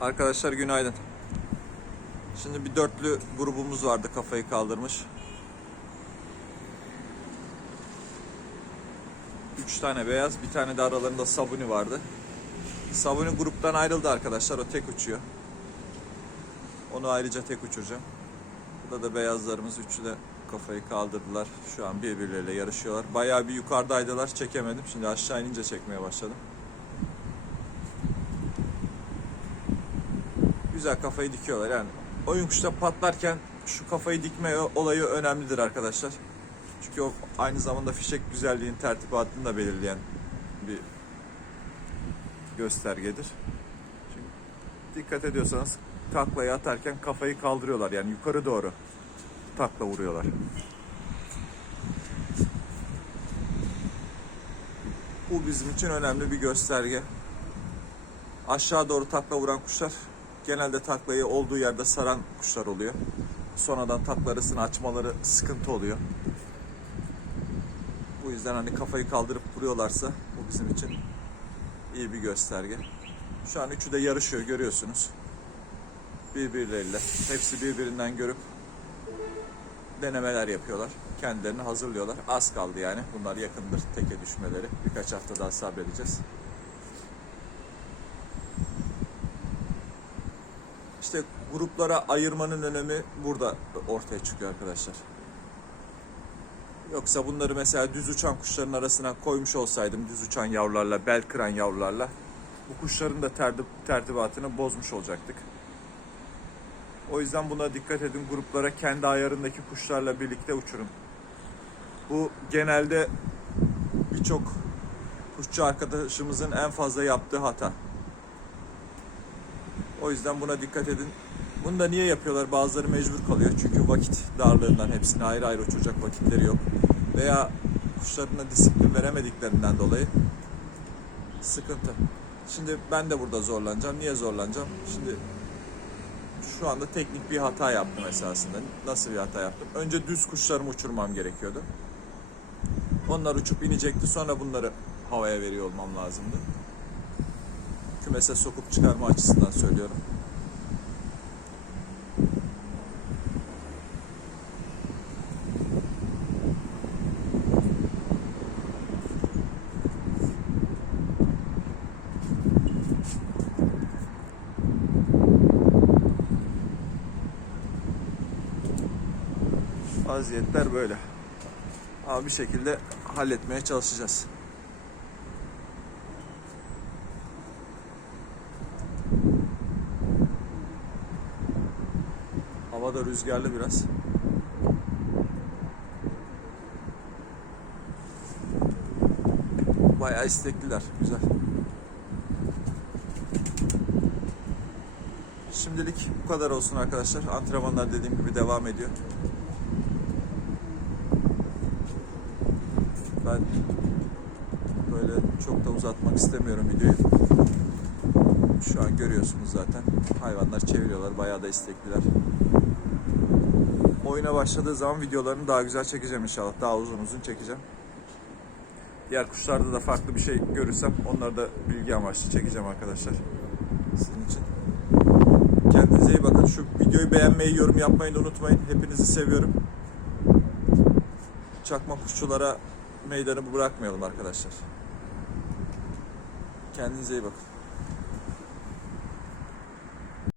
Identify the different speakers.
Speaker 1: Arkadaşlar günaydın. Şimdi bir dörtlü grubumuz vardı kafayı kaldırmış. Üç tane beyaz, bir tane de aralarında Sabuni vardı. Sabuni gruptan ayrıldı arkadaşlar, o tek uçuyor. Onu ayrıca tek uçuracağım. Burada da beyazlarımız üçü de kafayı kaldırdılar. Şu an birbirleriyle yarışıyorlar. Bayağı bir yukarıdaydılar, çekemedim. Şimdi aşağı inince çekmeye başladım. Güzel kafayı dikiyorlar yani. Oyun kuşta patlarken şu kafayı dikme olayı önemlidir arkadaşlar. Çünkü o aynı zamanda fişek güzelliğin tertibatını da belirleyen bir göstergedir. Çünkü dikkat ediyorsanız taklayı atarken kafayı kaldırıyorlar yani yukarı doğru takla vuruyorlar. Bu bizim için önemli bir gösterge. Aşağı doğru takla vuran kuşlar genelde taklayı olduğu yerde saran kuşlar oluyor. Sonradan taklarısını açmaları sıkıntı oluyor. Bu yüzden hani kafayı kaldırıp vuruyorlarsa bu bizim için iyi bir gösterge. Şu an üçü de yarışıyor görüyorsunuz. Birbirleriyle. Hepsi birbirinden görüp denemeler yapıyorlar. Kendilerini hazırlıyorlar. Az kaldı yani. Bunlar yakındır teke düşmeleri. Birkaç hafta daha sabredeceğiz. İşte gruplara ayırmanın önemi burada ortaya çıkıyor arkadaşlar. Yoksa bunları mesela düz uçan kuşların arasına koymuş olsaydım düz uçan yavrularla, bel kıran yavrularla bu kuşların da tertib tertibatını bozmuş olacaktık. O yüzden buna dikkat edin. Gruplara kendi ayarındaki kuşlarla birlikte uçurun. Bu genelde birçok kuşçu arkadaşımızın en fazla yaptığı hata. O yüzden buna dikkat edin. Bunu da niye yapıyorlar? Bazıları mecbur kalıyor. Çünkü vakit darlığından hepsini ayrı ayrı uçuracak vakitleri yok. Veya kuşlarına disiplin veremediklerinden dolayı sıkıntı. Şimdi ben de burada zorlanacağım. Niye zorlanacağım? Şimdi şu anda teknik bir hata yaptım esasında. Nasıl bir hata yaptım? Önce düz kuşlarımı uçurmam gerekiyordu. Onlar uçup inecekti. Sonra bunları havaya veriyor olmam lazımdı kümese sokup çıkarma açısından söylüyorum. Vaziyetler böyle. Ama bir şekilde halletmeye çalışacağız. Hava rüzgarlı biraz. Bayağı istekliler. Güzel. Şimdilik bu kadar olsun arkadaşlar. Antrenmanlar dediğim gibi devam ediyor. Ben böyle çok da uzatmak istemiyorum videoyu. Şu an görüyorsunuz zaten. Hayvanlar çeviriyorlar. Bayağı da istekliler. Oyuna başladığı zaman videolarını daha güzel çekeceğim inşallah. Daha uzun uzun çekeceğim. Diğer kuşlarda da farklı bir şey görürsem onları da bilgi amaçlı çekeceğim arkadaşlar. Sizin için. Kendinize iyi bakın. Şu videoyu beğenmeyi, yorum yapmayı da unutmayın. Hepinizi seviyorum. Çakma kuşçulara meydanı bırakmayalım arkadaşlar. Kendinize iyi bakın.